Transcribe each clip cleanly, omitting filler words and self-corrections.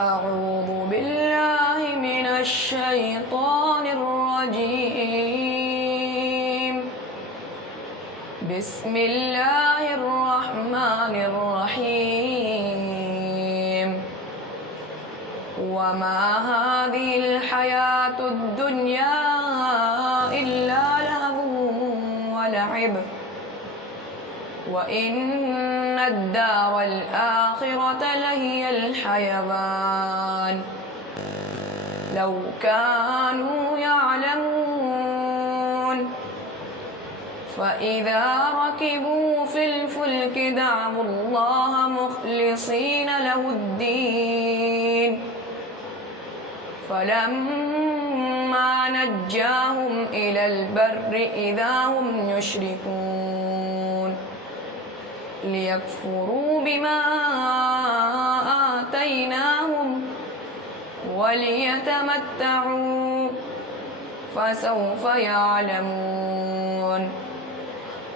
أعوذ بالله من الشيطان الرجيم. بسم الله الرحمن الرحيم. وما هذه الحياة الدنيا إلا لهو ولعب وإن الدار الآخرة لهي الحيوان لو كانوا يعلمون. فإذا ركبوا في الفلك دعوا الله مخلصين له الدين فلما نجاهم إلى البر إذا هم يشركون ليكفروا بما آتيناهم وليتمتعوا فسوف يعلمون.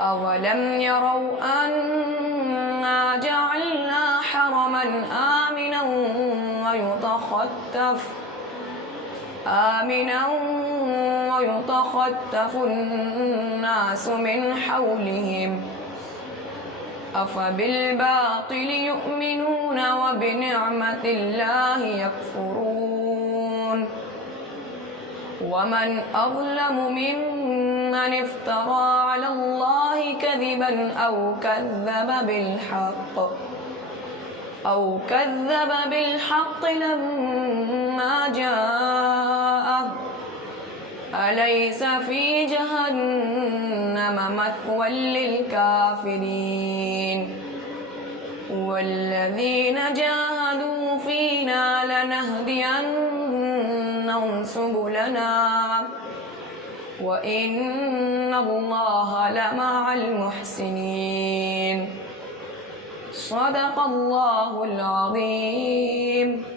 أولم يروا أنا جعلنا حرما آمنا ويتخطف الناس من حولهم أفبالباطل يؤمنون وبنعمة الله يكفرون. ومن أظلم ممن افترى على الله كذبا أو كذب بالحق لما جاءه أليس في جهنم مثوى للكافرين. والذين جاهدوا فينا لنهدينهم سبلنا وإن الله لمع المحسنين. صدق الله العظيم.